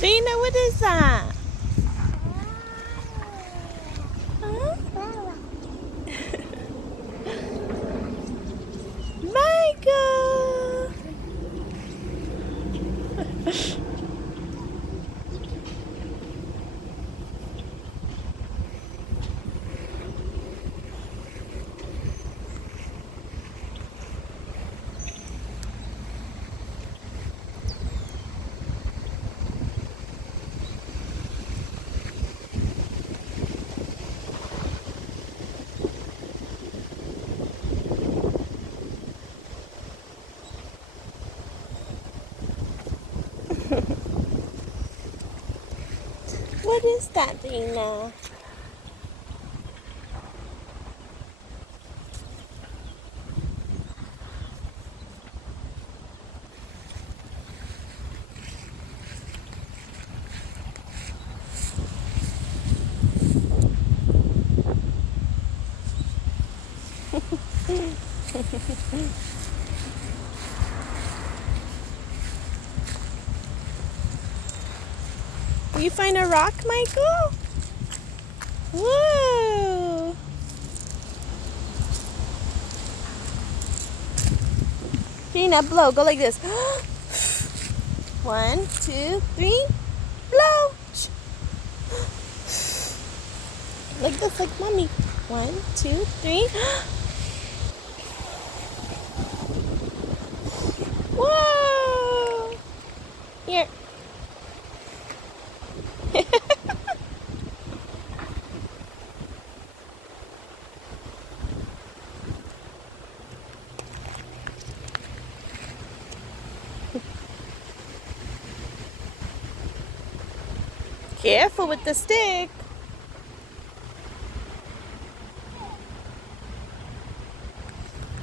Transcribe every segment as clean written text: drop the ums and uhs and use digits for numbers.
Dana, what is that? Huh? Michael! What is that, Dana? You find a rock, Michael? Whoa! Dana, blow. Go like this. 1, 2, 3. Blow! Like this, like mommy. 1, 2, 3. Whoa! Here. Careful with the stick.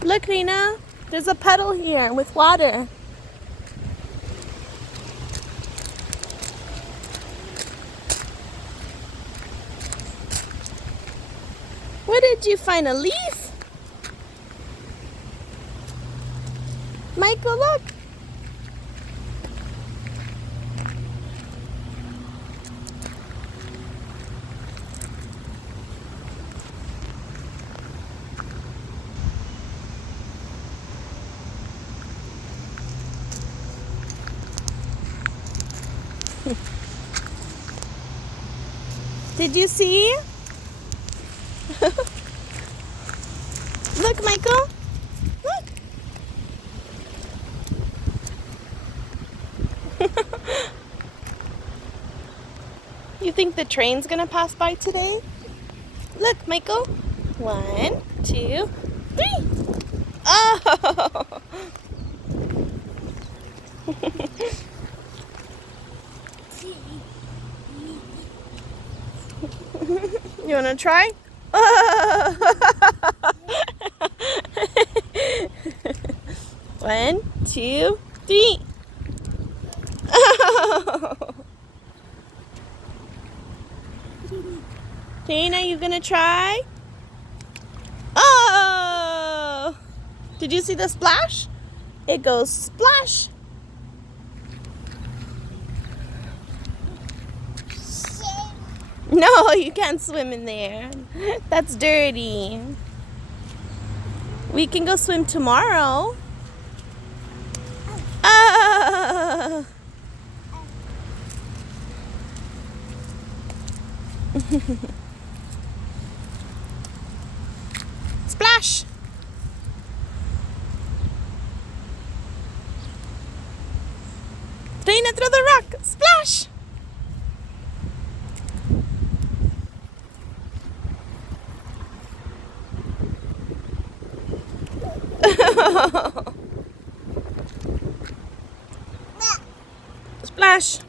Look, Rena, there's a puddle here with water. Where did you find a leaf? Michael, look. Did you see? Look, Michael. Look. You think the train's gonna pass by today? Look, Michael. 1, 2, 3. Oh! You wanna try? Oh! 1, 2, 3. Oh! Dana, you gonna try? Oh! Did you see the splash? It goes splash. No, you can't swim in there. That's dirty. We can go swim tomorrow. Oh! Splash! Dana, throw the rock! Splash! Splash!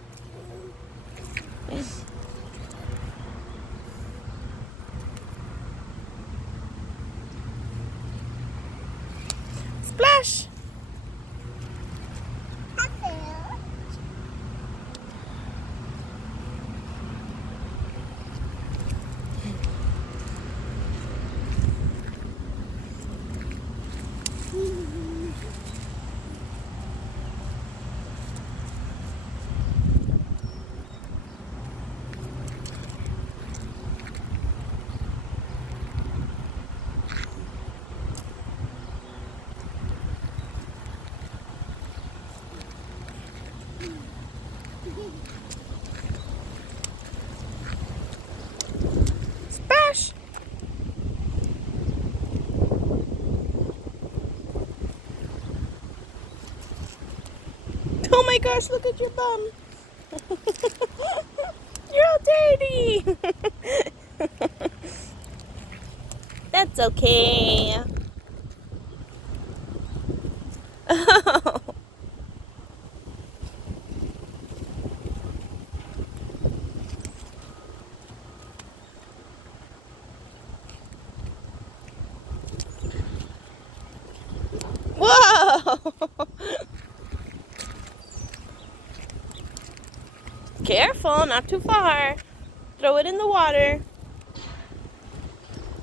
Splash! Splash! Oh my gosh, look at your bum. You're all dirty. That's okay. Whoa! Careful, not too far. Throw it in the water.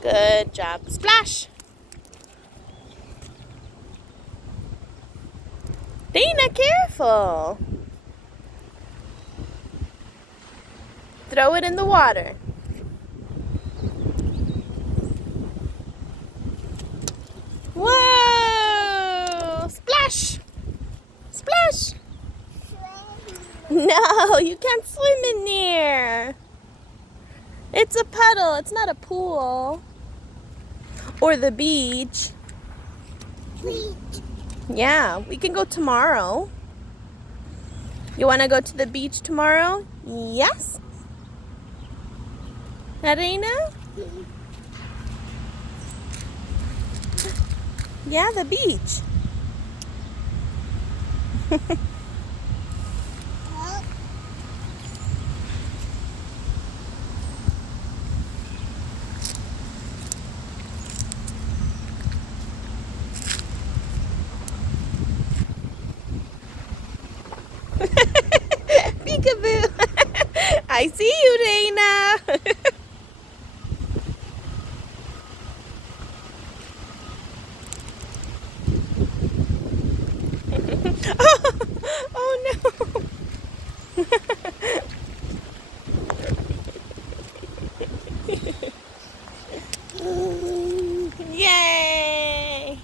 Good job. Splash! Dana, careful. Throw it in the water. Whoa! Splash! Splash! No, you can't swim in there. It's a puddle. It's not a pool. Or the beach. Beach. Yeah, we can go tomorrow. You want to go to the beach tomorrow? Yes? Arena? Yeah, the beach. Peekaboo. I see you, Dana. Oh no. Yay.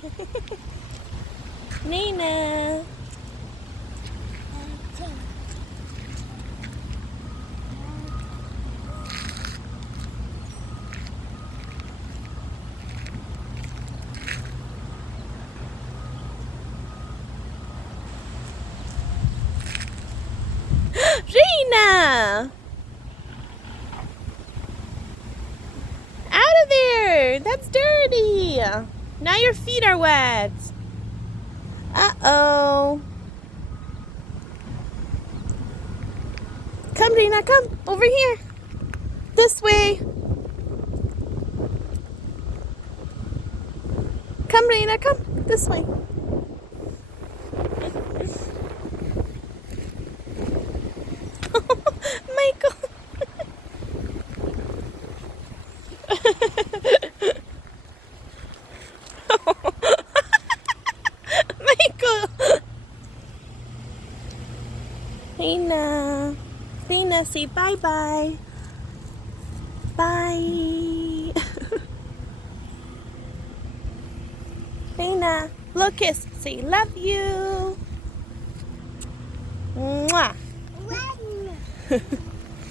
Nina. Reina! Out of there! That's dirty! Now your feet are wet. Uh-oh. Come, Reina, come. Over here. This way. Come, Reina, come. This way. Michael. Michael. Reina. Reina, say bye-bye. Bye. Reina, blow kiss. Say love you. Mwah. Run.